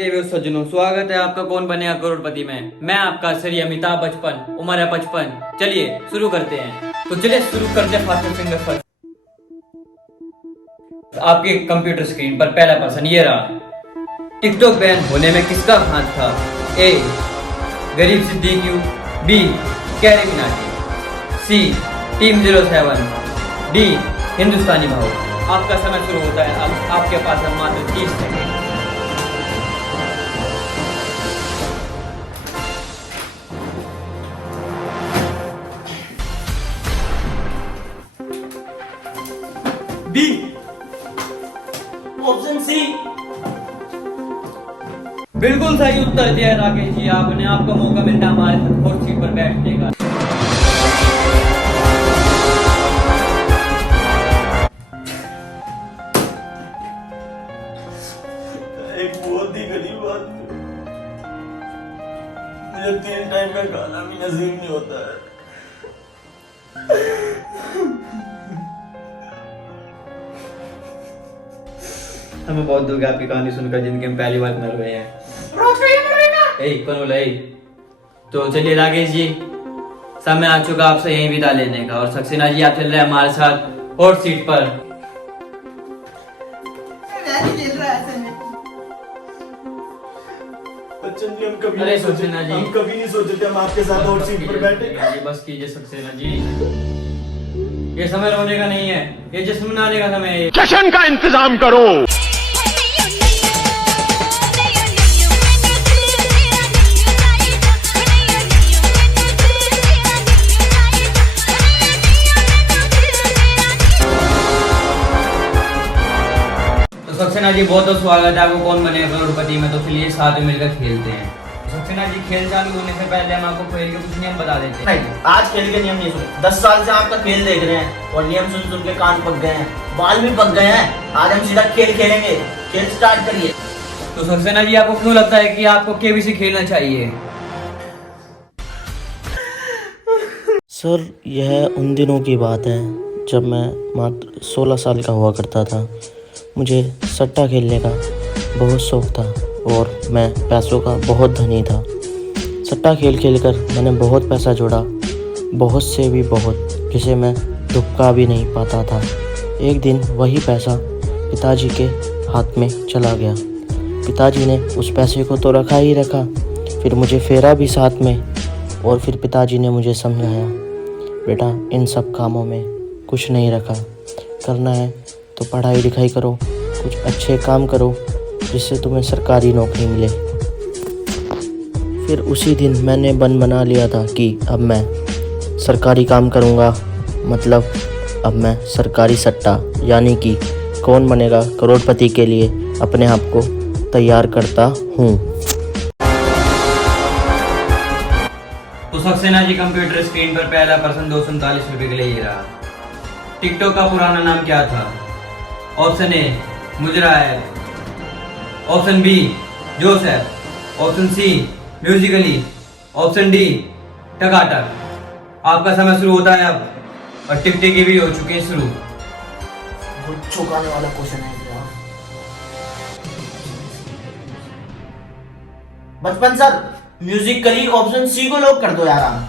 देवी सज्जनों, स्वागत है आपका कौन बनेगा करोड़पति में। मैं आपका श्री अमिताभ बच्चन, उम्र है 55। चलिए शुरू करते हैं। तो चलिए शुरू करते हैं फास्ट फिंगर फर्स्ट। आपके कंप्यूटर स्क्रीन पर पहला प्रश्न ये रहा, टिकटॉक बैन होने में किसका हाथ था? A Garib Siddiqui, B Carry Minati, C team 07, D Hindustani Bhau. आपका समय शुरू होता है। अब आपके पास है मात्र 30 सेकंड। B option C. बिल्कुल सही उत्तर दिया राकेश जी आपने। आपको मौका मिलता है हमारे साथ फोर्थ सीट पर बैठने का। एक बहुत ही गरीब आदमी, मुझे 3 टाइम का खाना भी नसीब नहीं होता है। हमें बहुत दुख है आपकी कहानी सुनकर, जिंदगी में पहली बार मर रहे हैं। कौन बोला? तो चलिए राकेश जी, समय आ चुका आपसे यहीं विदा लेने का। और सक्सेना जी आप चल रहे हैं हमारे साथ फोर्थ सीट पर। बच्चन जी, हम कभी अरे नहीं सोचे, सक्सेना जी, हम कभी नहीं सोचे थे हम आपके साथ और सीट पर बैठे। बस कीजिए सक्सेना जी, ये समय रोने का नहीं है, ये जश्न मनाने का समय है। जश्न का इंतजाम करो। सक्सेना जी बहुत बहुत स्वागत है आपको कौन बनेगा करोड़पति में। तो चलिए साथ में मिलकर खेलते हैं। सक्सेना जी, खेल चालू होने से पहले हम आपको खेल के कुछ नियम बता देते हैं। नहीं, आज खेल के नियम नहीं सुने। 10 साल से आपका खेल देख रहे हैं और नियम सुन सुन के कान पक गए हैं, बाल भी पक गए हैं। आज हम सीधा खेल खेलेंगे। खेल स्टार्ट करिए। तो सक्सेना जी, आपको क्यों लगता है कि आपको केबीसी खेलना चाहिए? सर, यह उन दिनों की बात है जब मैं मात्र 16 साल का हुआ करता था। मुझे सट्टा खेलने का बहुत शौक़ था और मैं पैसों का बहुत धनी था। सट्टा खेल खेल कर मैंने बहुत पैसा जोड़ा, बहुत से भी बहुत, जिसे मैं दुबका भी नहीं पाता था। एक दिन वही पैसा पिताजी के हाथ में चला गया। पिताजी ने उस पैसे को तो रखा ही रखा, फिर मुझे फेरा भी साथ में। और फिर पिताजी ने मुझे समझाया, बेटा इन सब कामों में कुछ नहीं रखा, करना है तो पढ़ाई लिखाई करो, कुछ अच्छे काम करो जिससे तुम्हें सरकारी नौकरी मिले। फिर उसी दिन मैंने बना लिया था कि अब मैं सरकारी काम करूँगा, मतलब अब मैं सरकारी सट्टा यानी कि कौन बनेगा करोड़पति के लिए अपने आप को तैयार करता हूँ। तो सक्सेना जी, कंप्यूटर स्क्रीन पर पहला प्रश्न 239 रुपए के लिए ये रहा, टिकटॉक का पुराना नाम क्या था? ऑप्शन ए मुजरा app, option B Josh app, option C Musically, option D Takatak. आपका समय शुरू होता है अब और टिकटिकी भी हो चुकी है शुरू। बहुत चौंकाने वाला क्वेश्चन है यार। बचपन सर, म्यूजिकली ऑप्शन सी को लॉक कर दो यार आप,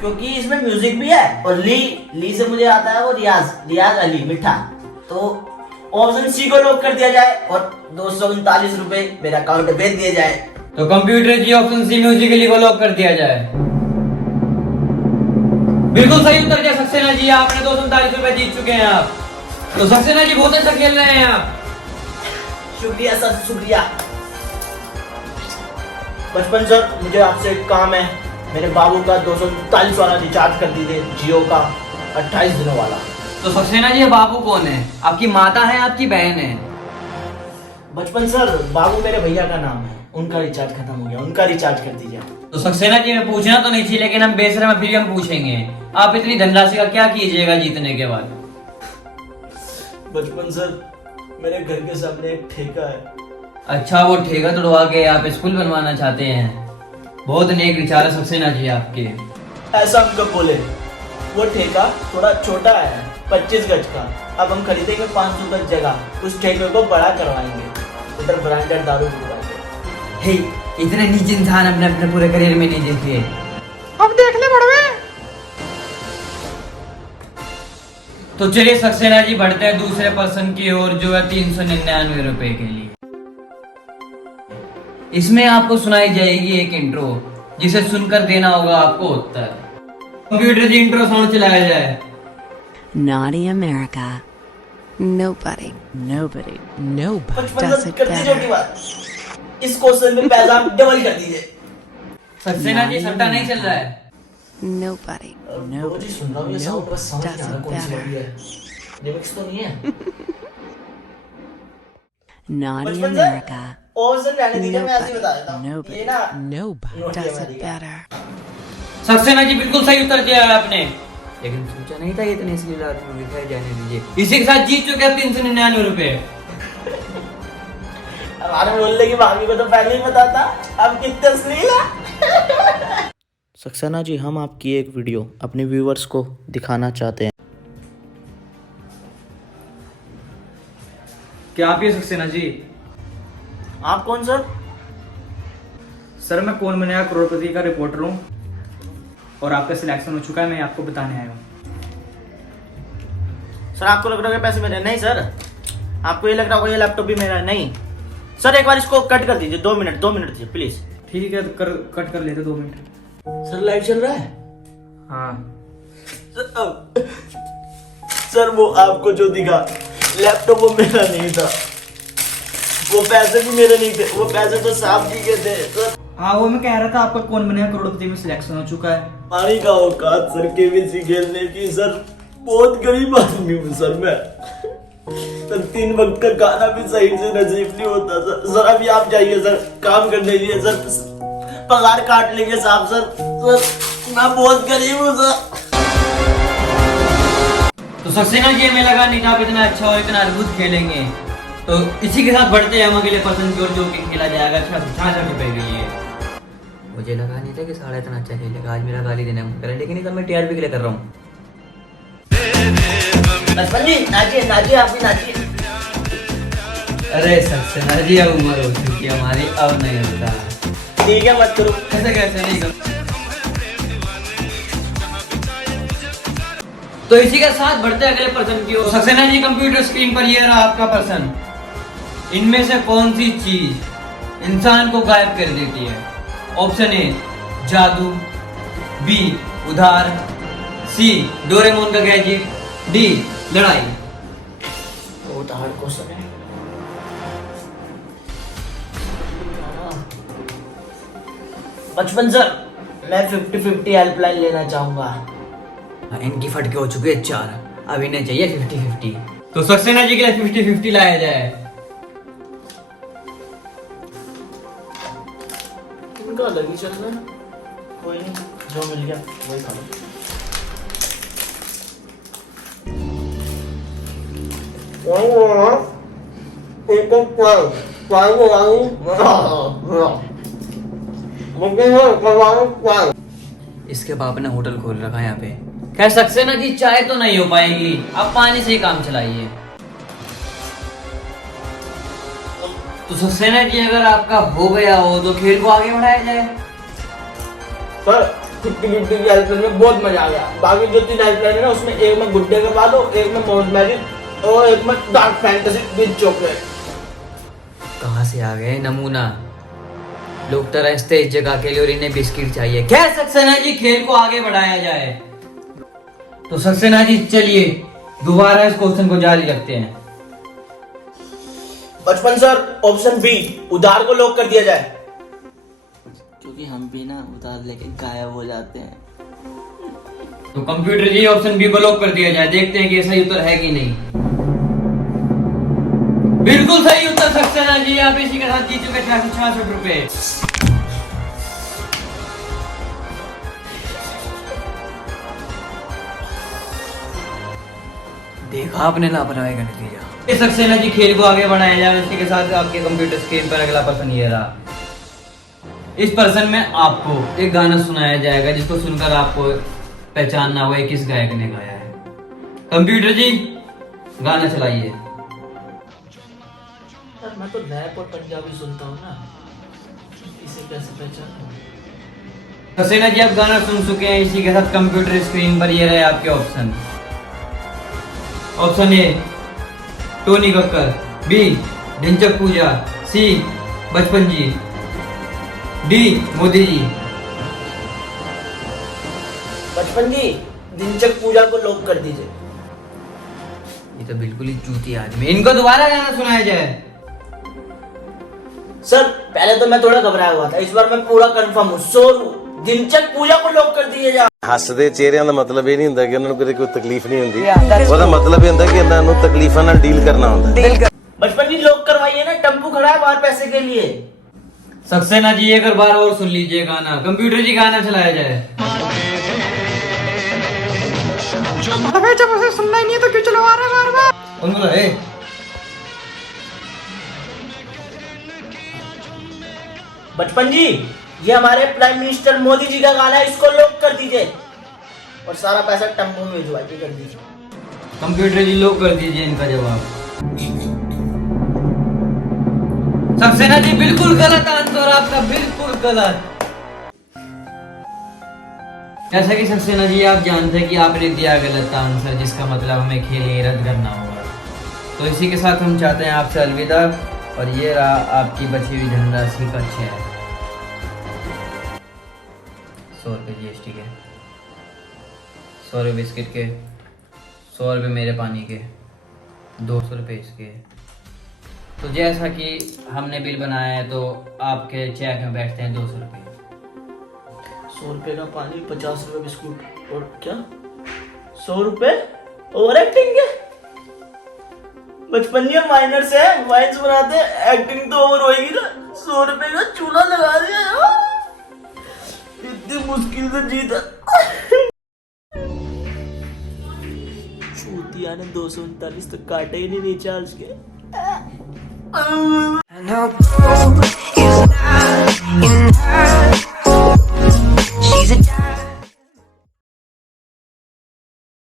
क्योंकि इसमें म्यूजिक भी है और ली से मुझे आता है वो रियाज अली मिठा। तो ऑप्शन सी को लॉक कर दिया जाए और 239 रुपए मेरे अकाउंट में भेज दिए जाए। तो कंप्यूटर जी, ऑप्शन सी म्यूजिकली को लॉक कर दिया जाए। बिल्कुल सही उत्तर दिया सक्सेना जी, आपने 239 रुपए जीत चुके हैं आप। तो सक्सेना जी बहुत अच्छा खेल रहे हैं आप। शुक्रिया सर, शुक्रिया। बचपन सर, मुझे आपसे एक काम है। मेरे बाबू का 239 वाला रिचार्ज कर दीजिए, जियो का 28 दिनों वाला। तो सक्सेना जी, बाबू कौन है? आपकी माता है, आपकी बहन है? बचपन सर, बाबू मेरे भैया का नाम है, उनका रिचार्ज खत्म हो गया, उनका रिचार्ज कर दीजिए। तो सक्सेना जी, मैं पूछना तो नहीं चाहिए, लेकिन हम बेशर्म फिर भी हम पूछेंगे, आप इतनी धनराशि का क्या कीजिएगा जीतने के बाद? बचपन सर, मेरे घर के सामने एक ठेका है। अच्छा, वो ठेका तोड़वा के आप स्कूल बनवाना चाहते हैं? बहुत नेक विचार है सक्सेना जी आपके। ऐसा हम कब बोले? वो ठेका थोड़ा छोटा है, 25 गज का। अब हम खरीदेंगे 500 गज जगह, उस ठेके को बड़ा करवाएंगे, उधर ब्रांडेड दारू पिलवाएंगे। हे, इतने नीच इंसान अपने अपने पूरे करियर में नहीं देखे। अब देख ले बड़वे। तो चलिए सक्सेना जी बढ़ते हैं दूसरे पर्सन की ओर, जो है 399 रुपए के लिए। इसमें आपको सुनाई जाएगी एक इंट्रो, जिसे सुनकर देना होगा आपको उत्तर। कंप्यूटर जी इंट्रो साउंड चलाया जाए। Naughty America. Nobody बचपन does से it करती छोटी better. बात। इस क्वेश्चन में पैसा डबल कर दीजिए। सक्सेना जी सट्टा नहीं चल रहा है। Nobody रोज ही सुन रहा हूँ ये साउंड, बस समझ नहीं आ रहा कौन सी वाली है। लिरिक्स तो नहीं है। Naughty बचपन से America. ऑप्शन रहने दीजिए, मैं ऐसे ही बता देता हूँ। Nobody. ये ना Nobody नोट does है it मेरी। better. सक्सेना जी बिल्कुल सही उत्तर दिया है आपने, लेकिन सोचा नहीं था ये इतने असली लात में दिखाई जाने दीजिए। इसी के साथ जीत चुके हैं 399 रुपए। हमारे मोहल्ले की भाभी को तो पहले ही पता था अब कितने अश्लील है। सक्सेना जी, हम आपकी एक वीडियो अपने व्यूवर्स को दिखाना चाहते हैं। क्या आप ये सक्सेना जी? आप कौन सर? सर मैं कौन बनेगा करोड़पति का रिपोर्टर हूँ और आपका सिलेक्शन हो चुका है, मैं आपको बताने आया हूँ। सर आपको लग रहा है पैसे मेरे? नहीं सर, आपको ये लग रहा होगा ये लैपटॉप भी मेरा है। नहीं सर, एक बार इसको कट कर दीजिए। 2 मिनट दीजिए प्लीज। ठीक है, तो कट कर लेते 2 मिनट। सर लाइव चल रहा है? हाँ सर वो आपको जो दिखा लैपटॉप वो मेरा नहीं था, वो पैसे भी मेरे नहीं थे, वो पैसे तो साहब जी के थे सर। हाँ, वो मैं कह रहा था आपका कौन बनेगा करोड़पति में सिलेक्शन हो चुका है। पानी का औकात सर केबीसी खेलने की सर, बहुत गरीब आदमी हूँ सर मैं। सर 3 वक्त का खाना भी सही से नसीब नहीं होता सर। सर अभी आप जाइए सर, काम कर लीजिए सर, पगार काट लेंगे साहब सर। सर मैं बहुत गरीब हूँ सर। तो सक्सेना जी हमें लगा नहीं था आप इतना अच्छा और इतना अद्भुत खेलेंगे। तो इसी के साथ बढ़ते हैं हम अगले पर्सन की ओर, जो कि खेला जाएगा 66 रुपए के लिए। मुझे लगा नहीं था कि साढ़े इतना अच्छा खेलेगा। आज मेरा गाली देने मन कर रहा है, लेकिन इधर मैं टीआरपी के लिए कर रहा हूँ। लक्ष्मण जी नाचिए नाचिए, आप भी नाचिए। अरे सक्सेना जी अब उम्र हो चुकी है हमारी, अब नहीं होता। ठीक है मत करो। कैसे नहीं कर। तो इसी के साथ बढ़ते हैं अगले पर्सन की ओर। सक्सेना जी कंप्यूटर स्क्रीन पर ये रहा आपका पर्सन। इनमें से कौन सी चीज इंसान को गायब कर देती है? ऑप्शन ए जादू, बी उधार, सी डोरेमोन का गैजेट, डी लड़ाई। बहुत हार्ड क्वेश्चन है। बचपन सर मैं 50-50 हेल्पलाइन लेना चाहूंगा। इनकी फटके हो चुके हैं 4, अब इन्हें चाहिए 50-50। तो सक्सेना जी के लिए 50-50 लाया जाए। इनका अलग ही चल रहा है, कोई नहीं, जो मिल गया वही खा लो। इसके बाप ने होटल खोल रखा है यहाँ पे। खैर सक्सेना जी चाय तो नहीं हो पाएगी, अब पानी से ही काम चलाइए। तो सक्सेना जी अगर आपका हो गया हो तो खेल को आगे बढ़ाया जाए। सर 50-50 की हेल्पलाइन में बहुत मजा आ गया। बाकी जो 3 हेल्पलाइन है ना, उसमें एक में गुड्डे के बाद हो, एक में मौज मैजिक और एक में डार्क फैंटेसी विद चॉकलेट। कहाँ से आ गए नमूना, लोग तरसते इस जगह के लिए और इन्हें बिस्किट चाहिए। क्या सक्सेना जी खेल को आगे बढ़ाया जाए। तो सक्सेना जी चलिए दोबारा इस क्वेश्चन को जारी रखते हैं। बचपन सर ऑप्शन बी उधार को लॉक कर दिया जाए। क्योंकि हम भी ना उधार लेके गायब हो जाते हैं। तो कंप्यूटर जी ऑप्शन बी को लॉक कर दिया जाए। देखते हैं कि सही उत्तर है कि नहीं। बिल्कुल सही उत्तर सक्सेना जी, आप इसी के साथ जीत चुके 66 रुपए। देखा आपने लापरवाही का नतीजा। इस सक्सेना जी खेल को आगे बढ़ाया जाए। इसी के साथ आपके कंप्यूटर स्क्रीन पर अगला पर्सन ये रहा। इस पर्सन में आपको एक गाना सुनाया जाएगा, जिसको सुनकर आपको पहचानना होगा किस गायक ने गाया है। कंप्यूटर जी गाना चलाइए। मैं तो रैप और पंजाबी सुनता हूँ ना, इसे कैसे पहचाना? सक्सेना जी आप गाना सुन चुके हैं, इसी के साथ कंप्यूटर स्क्रीन पर ये रहे आपके option. Option A Tony Kakkar, B Dhinchak Pooja, C Bachpan ji, D Modi ji. बचपन जी, दिनचक पूजा को लॉक कर दीजिए। ये तो बिल्कुल ही चूती आदमी, इनको दोबारा गाना सुनाया जाए। सर पहले तो मैं थोड़ा घबराया हुआ था, इस बार मैं पूरा कंफर्म हूँ। दिनचक पूजा को लॉक कर दिए जा। ਹੱਸਦੇ ਚਿਹਰਿਆਂ ਦਾ ਮਤਲਬ ਇਹ ਨਹੀਂ ਹੁੰਦਾ ਕਿ ਉਹਨਾਂ ਨੂੰ ਕੋਈ ਤਕਲੀਫ ਨਹੀਂ ਹੁੰਦੀ ਉਹਦਾ ਮਤਲਬ ਇਹ ਹੁੰਦਾ ਕਿ ਇਹਨਾਂ ਨੂੰ ਤਕਲੀਫਾਂ ਨਾਲ ਡੀਲ ਕਰਨਾ ਹੁੰਦਾ बचपन जी लॉक करवाइए ना, टेम्पू खड़ा है बाहर पैसे के लिए। सक्सेना जी एक बार और सुन लीजिए गाना, कंप्यूटर जी गाना चलाया जाए। अबे जब उसे सुनना ही नहीं है तो क्यों चलवा रहा है बार बार? उनको ए बचपन जी, ये हमारे प्राइम मिनिस्टर मोदी जी का गाना है, इसको लॉक कर दीजिए और सारा पैसा टेम्पो में भिजवाइए कर दीजिए। कंप्यूटर जी लॉक कर दीजिए इनका जवाब। सक्सेना जी बिल्कुल गलत आंसर आपका, बिल्कुल गलत। जैसा कि सक्सेना जी आप जानते हैं कि आपने दिया गलत आंसर, जिसका मतलब हमें खेल ही रद्द करना होगा। तो इसी के साथ हम चाहते हैं आपसे अलविदा, और ये रहा आपकी बची हुई धनराशि का चेक। 100 रुपये GST के, 100 रुपये बिस्किट के, 100 रुपये मेरे पानी के, 200 रुपये इसके। तो जैसा कि हमने बिल बनाया है तो आपके चेक में बैठते हैं 200 रुपये। 100 रुपए का पानी, 50 रुपए बिस्कुट और क्या 100 रुपए ओवर एक्टिंग के। बचपन में माइनर से वाइन्स बनाते, एक्टिंग तो ओवर होएगी ना। 100 रुपए का चूल्हा लगा दिया यार, इतनी मुश्किल से जीता। चूतिया ने 239 तक काटे ही नहीं रिचार्ज के।